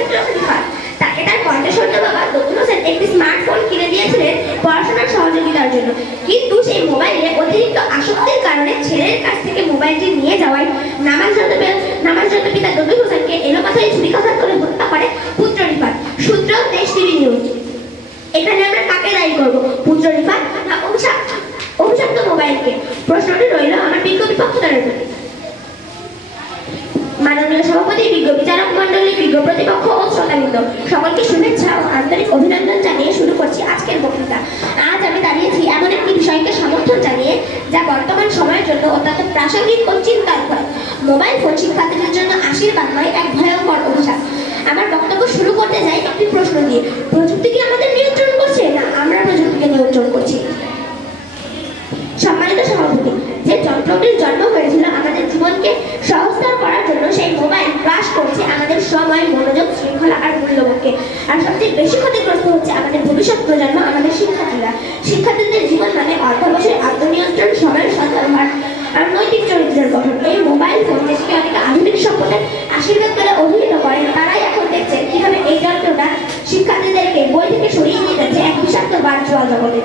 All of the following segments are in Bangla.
ছাত্র রিফাত। তাকে তার কণ্ঠস্বর্ণ বাবা দবির হোসেন একটি স্মার্টফোন কিনে দিয়েছিলেন পড়াশোনার সহযোগিতার জন্য। কিন্তু সেই মোবাইলে অতিরিক্ত আসক্তির কারণে ছেলের কাছ থেকে মোবাইলটি নিয়ে যাওয়ায় নামাজরত পিতা দবির হোসেনকে এলোপাথারি ছুরিকাঘাত করে হত্যা করে পুত্র রিফাত। সূত্র দেশ টিভি নিউজ। এখানে আমরা কাকে দায়ী করব, পুত্র রিফাত না অভিশপ্ত মোবাইলকে? প্রশ্নটি রইল আমার বিজ্ঞ বিপক্ষতার প্রতি। মাননীয় সভাপতি, বিজ্ঞ বিচারক মন্ডলী, বিজ্ঞ প্রতিপক্ষ ও শ্রোতাবৃন্দ, সকলকে শুভেচ্ছা ও আন্তরিক অভিনন্দন জানিয়ে শুরু করছি আজকের বক্তৃতা। আজ আমি দাঁড়িয়েছি এমন একটি বিষয়কে সমর্থন জানিয়ে যা বর্তমান সময়ের জন্য অত্যন্ত প্রাসঙ্গিক ও চিন্তার ফল। মোবাইল ফোন শিক্ষার্থীদের জন্য আশীর্বাদ নয়, এক ভয়ঙ্কর অভিশাপ। আমার বক্তব্য শুরু করতে যাই একটি প্রশ্ন দিয়ে। প্রযুক্তি কি আমাদের নিয়ন্ত্রণ করছে, না আমরা প্রযুক্তিকে নিয়ন্ত্রণ করছি? সম্মানিত সভাপতি, যে যন্ত্রটির জন্ম হয়েছিল আমাদের জীবনকে সহজতর করার জন্য, সেই মোবাইল গ্রাস করছে আমাদের সময়, মনোযোগ, শৃঙ্খলা আর মূল্যবোধকে। আর সবচেয়ে বেশি ক্ষতিগ্রস্ত হচ্ছে আমাদের ভবিষ্যৎ প্রজন্ম, আমাদের শিক্ষার্থীরা। শিক্ষার্থীদের জীবন মানে অর্থাবশ্যই আত্মনিয়ন্ত্রণ, সময়ের সদ্ব্যবহার আর নৈতিক চরিত্রের গঠন। এই মোবাইল ফোন দেশকে অনেক আধুনিক সম্পদের আশীর্বাদ করে অভিহিত করেন। তারাই এখন দেখছে কিভাবে এই যন্ত্রটা শিক্ষার্থীদেরকে বই থেকে সরিয়ে নিয়ে যাচ্ছে এক বিষাক্ত ভার্চুয়াল জগতে।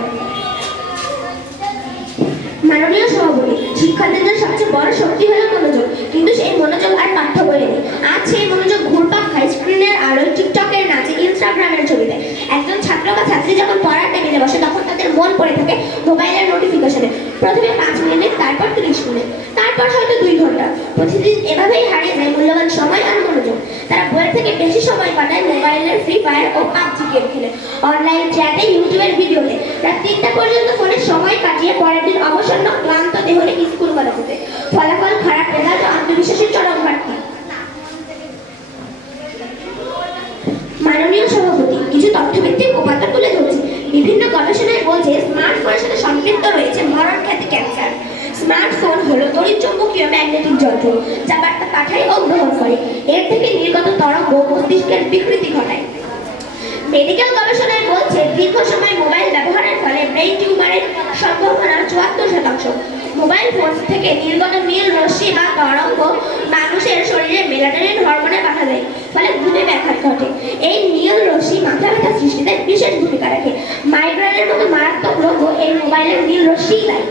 মাননীয় সভাপতি, শিক্ষার্থীদের সবচেয়ে বড় শক্তি হলো মনোযোগ, কিন্তু সেই মনোযোগ আর পাঠ্য বইয়ে নেই। আজ সেই মনোযোগ ঘুরপাক খায় স্ক্রিনের আলোয়, টিকটকের নাচে, ইনস্টাগ্রামের ছবিতে। একজন ছাত্র বা ছাত্রী যখন পড়ার টেবিলে বসে, তখন তাদের মন পড়ে থাকে মোবাইলের নোটিফিকেশনে। প্রথমে 5 মিনিট, তারপর 30 মিনিট, তারপর হয়তো 2 ঘন্টা। প্রতিদিন এভাবেই হারিয়ে যায় মূল্যবান সময় আর মনোযোগ। তারা বইয়ের থেকে বেশি সময় কাটায় মোবাইলের ফ্রি ফায়ার ও পাবজি গেম খেলে, অনলাইন চ্যাটে, ইউটিউবের ভিডিওতে। রাত 3টা পর্যন্ত ফোনে সময় কাটিয়ে পরের দিন অবসন্ন ক্লান্ত দেহ নিয়ে স্কুল করা যেতে। ফলাফল খারাপ, রেজাল্ট ও আত্মবিশ্বাসের চরম ঘাটতি। মাননীয় সভাপতি, কিছু তথ্যভিত্তিক উপাত্ত তুলে ধরছি। বিভিন্ন গবেষণায় বলছে স্মার্টফোনের সাথে সম্পৃক্ত রয়েছে মরণঘাতী ক্যান্সার। স্মার্টফোন হলো তড়িৎচুম্বকীয় ম্যাগনেটিক যন্ত্র, যা বার্তা পাঠায় ও গ্রহণ করে। এর থেকে নির্গত তরঙ্গ মস্তিষ্কের বিকৃতি ঘটায়। মেডিকেল গবেষণায় বলছে দীর্ঘ সময় মোবাইল ব্যবহারের ফলে ব্রেইন টিউমারের সম্ভাবনা 74%। মোবাইল ফোন থেকে নির্গত নীল রশ্মি বা তরঙ্গ মানুষের শরীরে মেলাটোনিন হরমোনে বাধা দেয়, ফলে ঘুমে ব্যাঘাত ঘটে। এই নীল রশ্মি মাথা ব্যথা সৃষ্টিতে বিশেষ ভূমিকা রাখে। মাইগ্রেনের মতো মারাত্মক রোগও এই মোবাইলের নীল রশ্মিই দায়ী।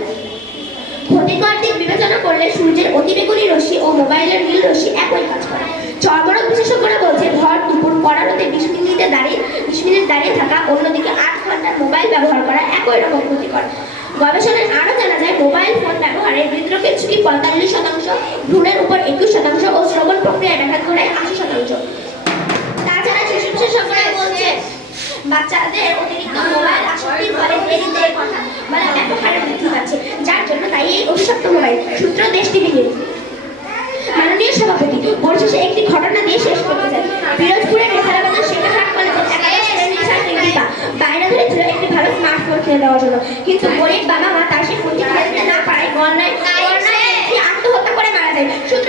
ক্ষতিকর দিক বিবেচনা করলে সূর্যের অতিবেগুনি রশ্মি ও মোবাইলের নীল রশ্মি একই কাজ করে। চর্মরোগ বিশেষজ্ঞরা বলছে ভর দুপুর পড়ানোতে 20 মিনিট দাঁড়িয়ে থাকা, অন্যদিকে 8 ঘন্টা মোবাইল ব্যবহার করা একই রকম ক্ষতিকর। গবেষণায় আরও জানা যায় মোবাইল ফোন ব্যবহারে হৃদরোগের ঝুঁকি 45%, ভ্রূণের উপর 21% ও শ্রবণ প্রক্রিয়ায় ব্যাঘাত ঘটায় 80%। তাছাড়া শিশু বিশেষজ্ঞরা বলছে বাচ্চাদের অতিরিক্ত মোবাইল আসক্তির ফলে দেরিতে কথা বলা ব্যাপক হারে বৃদ্ধি পাচ্ছে, যার জন্য তাই এই অভিশপ্ত মোবাইল। সূত্র দেশ টিভি নিউজ। মাননীয় সভাপতি, পরিশেষে একটি ঘটনা দিয়ে শেষ করতে চাই। পিরোজপুরের রেখারাবাজার শেখারহাট কলেজের একাদশ শ্রেণীর ছাত্রী দীপা বাইরে ধরেছিল একটি ভালো স্মার্টফোন কিনে দেওয়ার জন্য, কিন্তু গরিব বাবা মা তার সেই ফোনটি কিনে দিতে না পারায় আত্মহত্যা করে মারা যায়। সূত্র